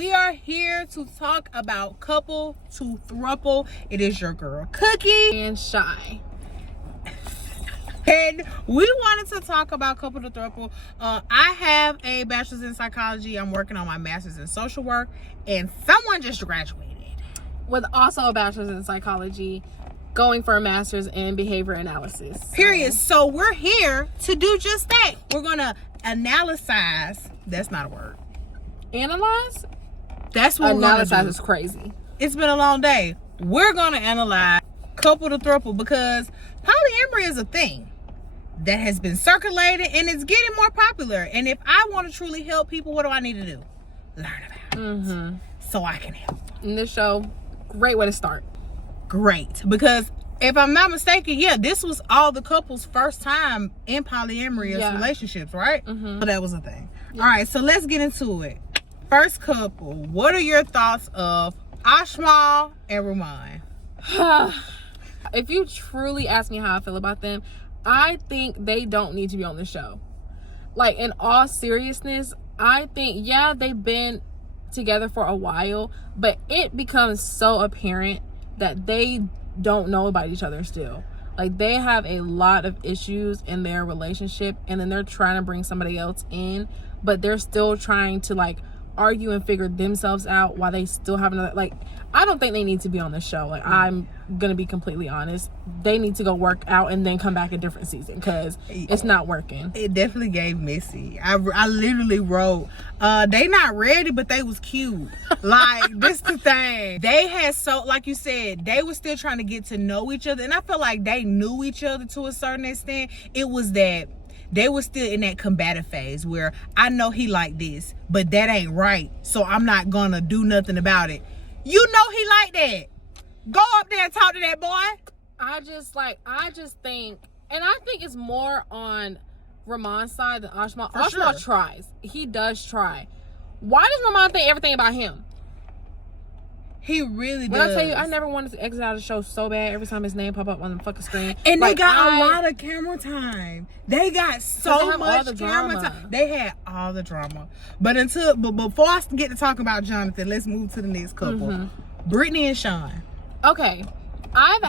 we are here to talk about couple to throuple. It is your girl Cookie and Shy. And we wanted to talk about couple to throuple. I have a bachelor's in psychology. I'm working on my master's in social work, and someone just graduated with also a bachelor's in psychology, going for a master's in behavior analysis. Period. So we're here to do just that. We're gonna analyze. That's not a word. Analyze? That's what we're gonna do. Analyze is crazy. It's been a long day. We're gonna analyze couple to throuple because polyamory is a thing that has been circulated and it's getting more popular. And if I want to truly help people, what do I need to do? Learn about it so I can help. In this show, great way to start. Great. Because if I'm not mistaken, this was all the couple's first time in polyamorous relationships, right? So that was a thing. All right, so let's get into it. First couple, what are your thoughts of Ashmal and Roman? If you truly ask me how I feel about them, I think they don't need to be on the show. Like, in all seriousness, I think, they've been together for a while, but it becomes so apparent that they don't know about each other still. Like, they have a lot of issues in their relationship, and then they're trying to bring somebody else in, but they're still trying to, like, argue and figure themselves out while they still have another, like, I don't think they need to be on the show. Like, I'm gonna be completely honest, they need to go work out and then come back a different season because it's not working. It definitely gave messy. I literally wrote they not ready, but they was cute. Like, this the thing, they had, so like you said, they were still trying to get to know each other, and I feel like they knew each other to a certain extent. It was that they were still in that combative phase where I know he like this, but that ain't right, so I'm not gonna do nothing about it. You know he like that. Go up there and talk to that boy. I just think, and I think it's more on Ramon's side than Ashmal. Ashmal tries. He does try. Why does Ramon think everything about him? He really does. When I tell you, I never wanted to exit out of the show so bad every time his name pop up on the fucking screen. And like, they got a lot of camera time. They got so much camera time. They had all the drama. But before I get to talking about Jonathan, let's move to the next couple. Brittany and Sean. Okay. I'm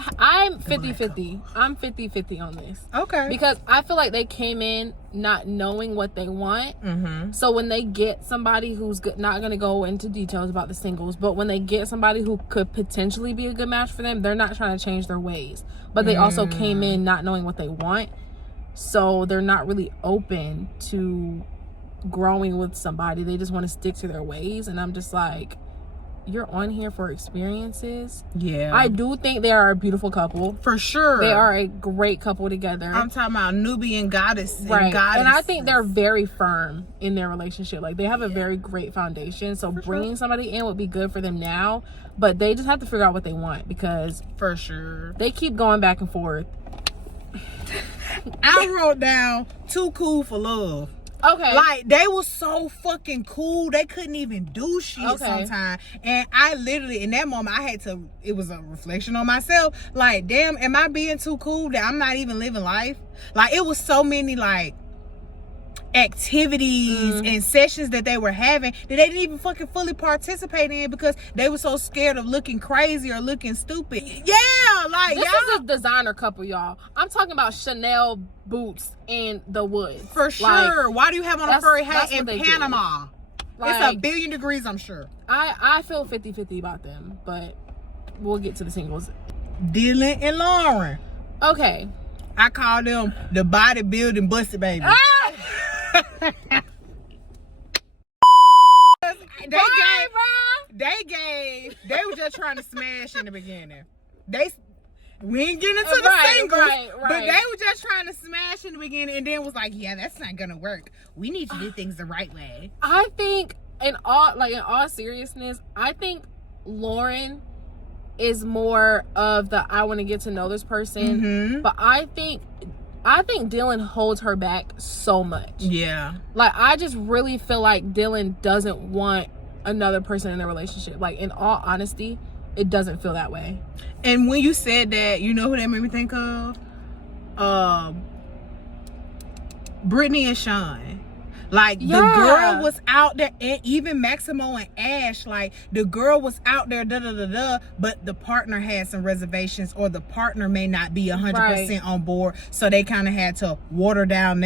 50-50. I'm 50-50 on this. Okay. Because I feel like they came in not knowing what they want. So when they get somebody who's not going to go into details about the singles, but when they get somebody who could potentially be a good match for them, they're not trying to change their ways. But they also came in not knowing what they want. So they're not really open to growing with somebody. They just want to stick to their ways. And I'm just like, you're on here for experiences. I do think they are a beautiful couple, for sure. They are a great couple together. I'm talking about Nubian goddess, right? And I think they're very firm in their relationship. Like, they have a very great foundation. So bringing somebody in would be good for them now, but they just have to figure out what they want, because for sure they keep going back and forth. I wrote down too cool for love. Okay. Like, they were so fucking cool. They couldn't even do shit sometimes. And I literally, in that moment, it was a reflection on myself. Like, damn, am I being too cool that I'm not even living life? Like, it was so many, like, activities and sessions that they were having that they didn't even fucking fully participate in because they were so scared of looking crazy or looking stupid. Like, this is a designer couple, y'all. I'm talking about Chanel boots in the woods. For sure. Like, why do you have on a furry hat in Panama? Like, it's 1,000,000,000 degrees, I'm sure. I feel 50-50 about them, but we'll get to the singles. Dylan and Lauren. Okay. I call them the bodybuilding busted baby. They were just trying to smash in the beginning. We ain't getting into the singles, but they were just trying to smash in the beginning, and then was like, that's not gonna work. We need to do things the right way. I think, in all seriousness, I think Lauren is more of the I want to get to know this person, but I think Dylan holds her back so much. Like, I just really feel like Dylan doesn't want another person in their relationship. Like, in all honesty, it doesn't feel that way. And when you said that, you know who that made me think of? Brittany and Sean. Like, the girl was out there, and even Maximo and Ash, like, the girl was out there, but the partner had some reservations, or the partner may not be 100% on board, so they kind of had to water down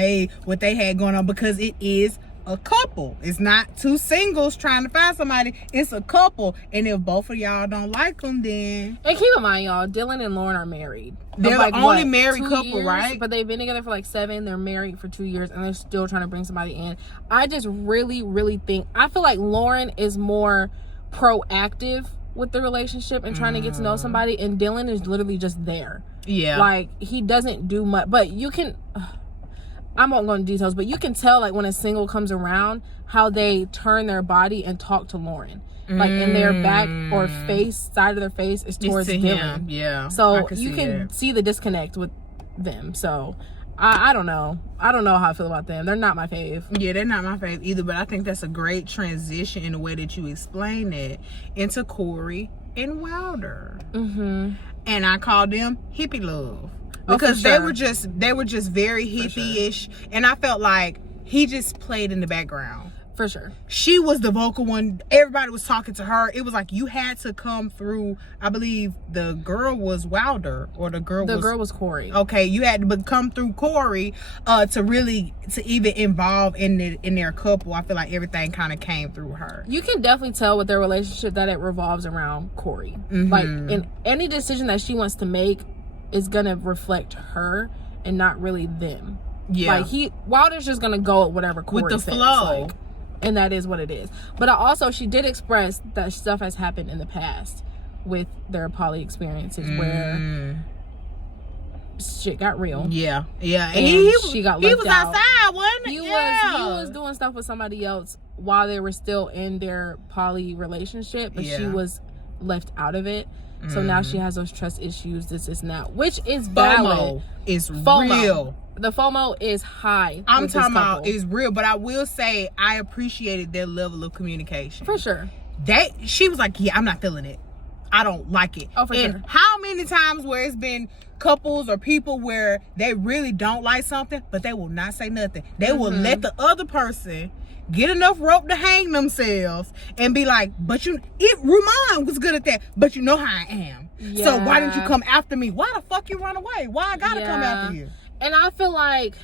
what they had going on, because it is a couple. It's not two singles trying to find somebody. It's a couple, and if both of y'all don't like them, then... And keep in mind, y'all, Dylan and Lauren are married. They're like, the only what, married 2 couple, years? right? But they've been together for like 7. They're married for 2 years, and they're still trying to bring somebody in. I just really, really think... I feel like Lauren is more proactive with the relationship and trying to get to know somebody, and Dylan is literally just there. Yeah. Like, he doesn't do much. But you can... I won't go into details, but you can tell, like, when a single comes around, how they turn their body and talk to Lauren. Like, in their back or side of their face is towards Dylan. Yeah. So you can see the disconnect with them. So I don't know. I don't know how I feel about them. They're not my fave. Yeah, they're not my fave either, but I think that's a great transition in the way that you explain it into Corey and Wilder. And I call them hippie love. Because they were just very hippie-ish, and I felt like he just played in the background. For sure. She was the vocal one. Everybody was talking to her. It was like you had to come through. I believe the girl was Wilder, or the girl was Corey. Okay, you had to come through Corey to even involve in their couple. I feel like everything kind of came through her. You can definitely tell with their relationship that it revolves around Corey. Like, in any decision that she wants to make is gonna reflect her and not really them. Yeah, like Wilder's just gonna go at whatever Corey with the says, flow, like, and that is what it is. But she did express that stuff has happened in the past with their poly experiences where shit got real. Yeah, and she got left out. He was outside, wasn't he? He was doing stuff with somebody else while they were still in their poly relationship, but she was left out of it. So now she has those trust issues, this is not, which is valid. FOMO is real. The FOMO is high. I'm talking about is real, but I will say I appreciated their level of communication. For sure. She was like, yeah, I'm not feeling it. I don't like it. Oh, for sure. How many times where it's been couples or people where they really don't like something, but they will not say nothing. They will let the other person get enough rope to hang themselves and be like, Rumon was good at that, but you know how I am. Yeah. So why didn't you come after me? Why the fuck you run away? Why I gotta come after you? And I feel like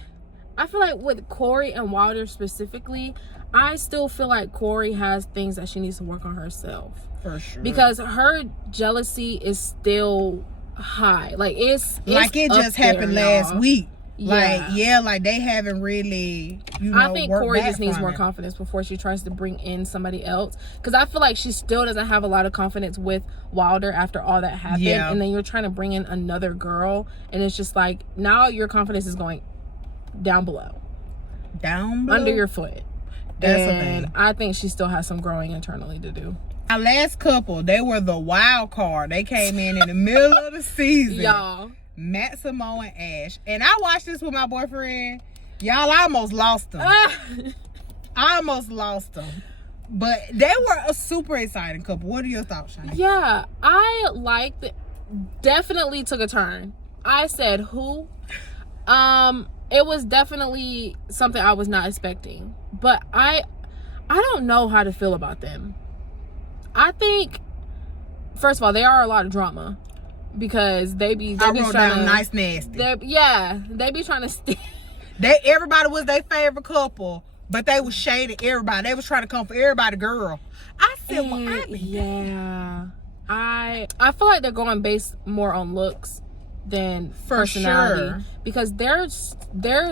with Corey and Wilder specifically, I still feel like Corey has things that she needs to work on herself. For sure. Because her jealousy is still high. Like it just happened last week. Like they haven't really, I think Corey just needs more confidence before she tries to bring in somebody else. Because I feel like she still doesn't have a lot of confidence with Wilder after all that happened. Yeah. And then you're trying to bring in another girl, and it's just like, now your confidence is going down below. Under your foot. That's a thing. I think she still has some growing internally to do. Our last couple, they were the wild card. They came in the middle of the season. Y'all. Maximo and Ash. And I watched this with my boyfriend. Y'all, I almost lost them. But they were a super exciting couple. What are your thoughts, Shani? Yeah, I liked it. Definitely took a turn. I said, who? It was definitely something I was not expecting. But I don't know how to feel about them. I think, first of all, they are a lot of drama. Because they be trying to nice nasty. They be trying to everybody was their favorite couple, but they was shading everybody. They was trying to come for everybody, girl. I said, I feel like they're going based more on looks than personality. Sure. Because they're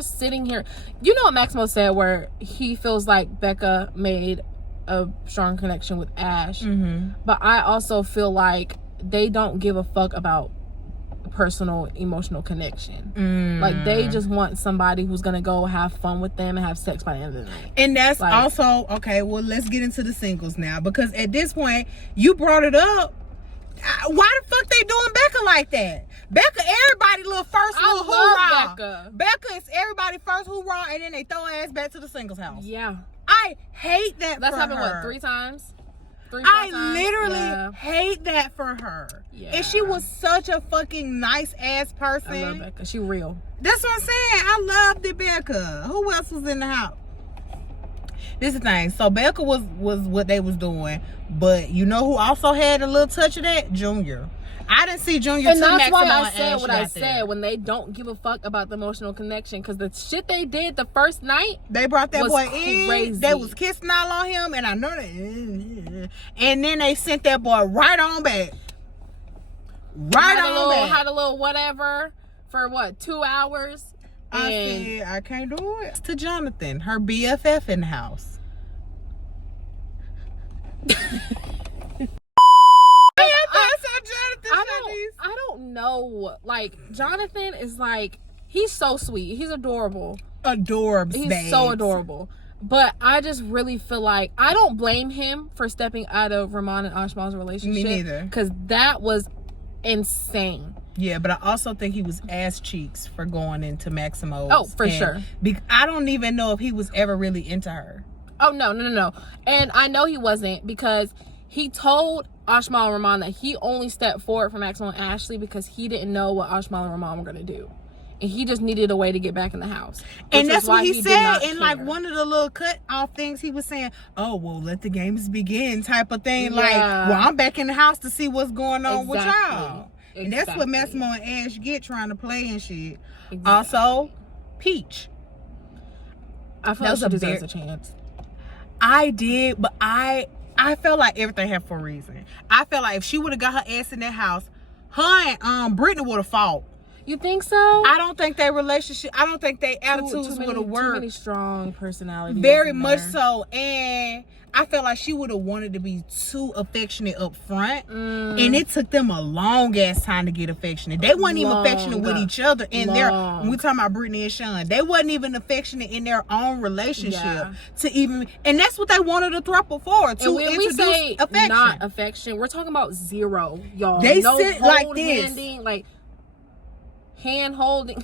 sitting here. You know what Maximo said, where he feels like Becca made a strong connection with Ash. But I also feel like they don't give a fuck about personal emotional connection. Like they just want somebody who's gonna go have fun with them and have sex by the end of the night. And that's also okay. Well, let's get into the singles now, because at this point you brought it up. Why the fuck they doing Becca like that? Becca, everybody little hoorah. Becca is everybody first hoorah, and then they throw ass back to the singles house. Yeah, I hate that. That's happened what, 3 times? I literally hate that for her. Yeah. And she was such a fucking nice ass person. I love Becca. She real. That's what I'm saying. I love the Becca. Who else was in the house? This is the thing. So Becca was what they was doing, but you know who also had a little touch of that? Junior. I didn't see Junior. And till that's why Maximo I and said Ash what I got said there. when they don't give a fuck about the emotional connection, because the shit they did the first night, they brought that was boy crazy. in. They was kissing all on him, and I know that. And then they sent that boy right on back. Had a little whatever for what, 2 hours. I said I can't do it. To Jonathan, her BFF in the house. I don't know. Like, Jonathan is like, he's so sweet. He's adorable. He's so adorable. But I just really feel like I don't blame him for stepping out of Ramon and Ashmal's relationship. Me neither. Because that was insane. Yeah, but I also think he was ass cheeks for going into Maximo's. Oh, for sure. I don't even know if he was ever really into her. Oh, no. And I know he wasn't, because he told Ashmal and Ramon that he only stepped forward for Maximo and Ashley because he didn't know what Ashmal and Ramon were going to do. And he just needed a way to get back in the house. And that's what he said in like one of the little cut off things. He was saying, oh, well, let the games begin type of thing. Yeah. Like, well, I'm back in the house to see what's going on with y'all. Exactly. And that's what Maximo and Ash get trying to play and shit. Exactly. Also, Peach. I feel like she deserves a chance. I did, but I felt like everything happened for a reason. I felt like if she would have got her ass in that house, her and Brittany would have fought. You think so? I don't think their relationship, I don't think their attitudes would have worked. Too many strong personalities. Very much so. And I felt like she would have wanted to be too affectionate up front. And it took them a long ass time to get affectionate. They weren't even affectionate with each other in their, when we talking about Brittany and Sean, they wasn't even affectionate in their own relationship to even, and that's what they wanted a throuple for, to when introduce we say affection. Not affection, we're talking about zero, y'all. They sit like this. Handing, like hand holding.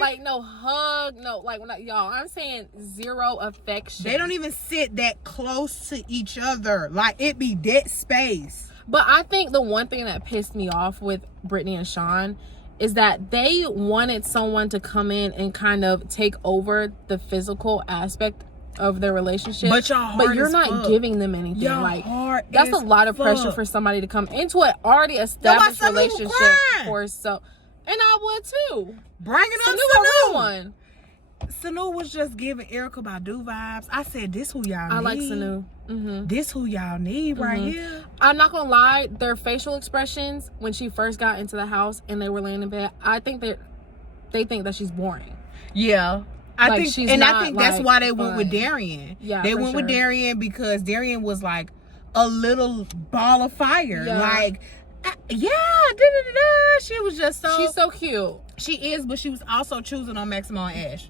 Like no hug, no, like when y'all, I'm saying zero affection. They don't even sit that close to each other. Like it be dead space. But I think the one thing that pissed me off with Brittany and Sean is that they wanted someone to come in and kind of take over the physical aspect of their relationship. But you're not giving them anything. Y'all like that's a lot of pressure for somebody to come into an already established relationship for so. And I would too. Bringing up Sanu. One. Sanu was just giving Erykah Badu vibes. I said, this who y'all need. I like Sanu. This who y'all need right here. I'm not gonna lie, their facial expressions when she first got into the house and they were laying in bed, I think they think that she's boring. Yeah. I think that's why they went with Darian. Yeah, they went with Darian because Darian was like a little ball of fire. Yeah. Like, she was just so. She's so cute. She is, but she was also choosing on Maximo and Ash.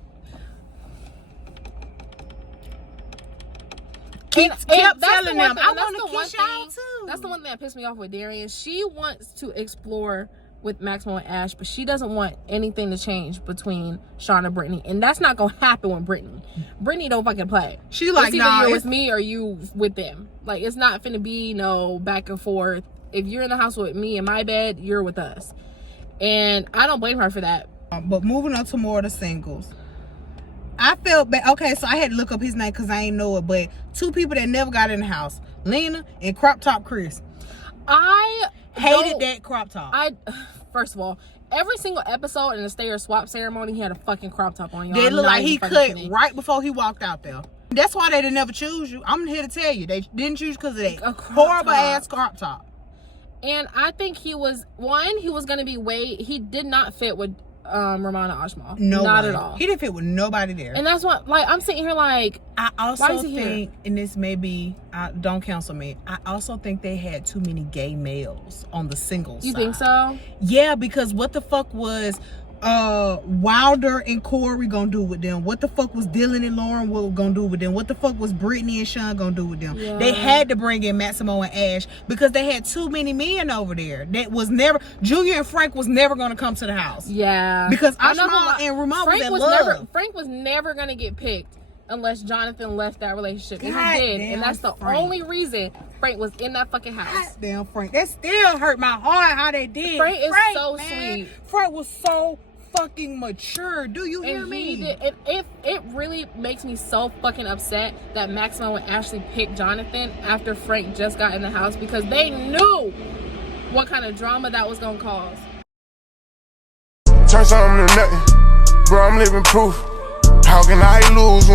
Kept telling them, I want to kiss y'all too. That's the one thing that pissed me off with Darian. She wants to explore with Maximo and Ash, but she doesn't want anything to change between Sean and Brittany, and that's not gonna happen with Brittany. Brittany don't fucking play. She like, it's either you're with me or you with them. Like, it's not finna be no back and forth. If you're in the house with me in my bed, you're with us, and I don't blame her for that. But moving on to more of the singles, I felt bad. Okay, so I had to look up his name because I ain't know it, but two people that never got in the house, Lena and Crop Top Chris. I hated that crop top. First of all, every single episode in the stay or swap ceremony, he had a fucking crop top on. They look like he cut right before he walked out there. That's why they didn't never choose you. I'm here to tell you, they didn't choose because of that horrible ass crop top. And I think he was going to be he did not fit with Ramona Ashmal. No, not at all. He didn't fit with nobody there. And that's what, like, I'm sitting here like, I also think, and this may be, don't counsel me, I also think they had too many gay males on the singles side. You think so? Yeah, because what the fuck was Wilder and Corey gonna do with them? What the fuck was Dylan and Lauren gonna do with them? What the fuck was Brittany and Sean gonna do with them? Yeah. They had to bring in Maximo and Ash because they had too many men over there. That was never, Junior and Frank was never gonna come to the house. Yeah. Because Ashmal and Ramon was in love. Frank was never gonna get picked unless Jonathan left that relationship. And he did. And that's the only reason Frank was in that fucking house. God damn Frank. That still hurt my heart how they did. Frank is so sweet. Frank was so fucking mature. Do you hear And me? he did. It really makes me so fucking upset that Maximo would actually pick Jonathan after Frank just got in the house, because they knew what kind of drama that was gonna cause. Turn something to nothing, bro. I'm living proof. How can I lose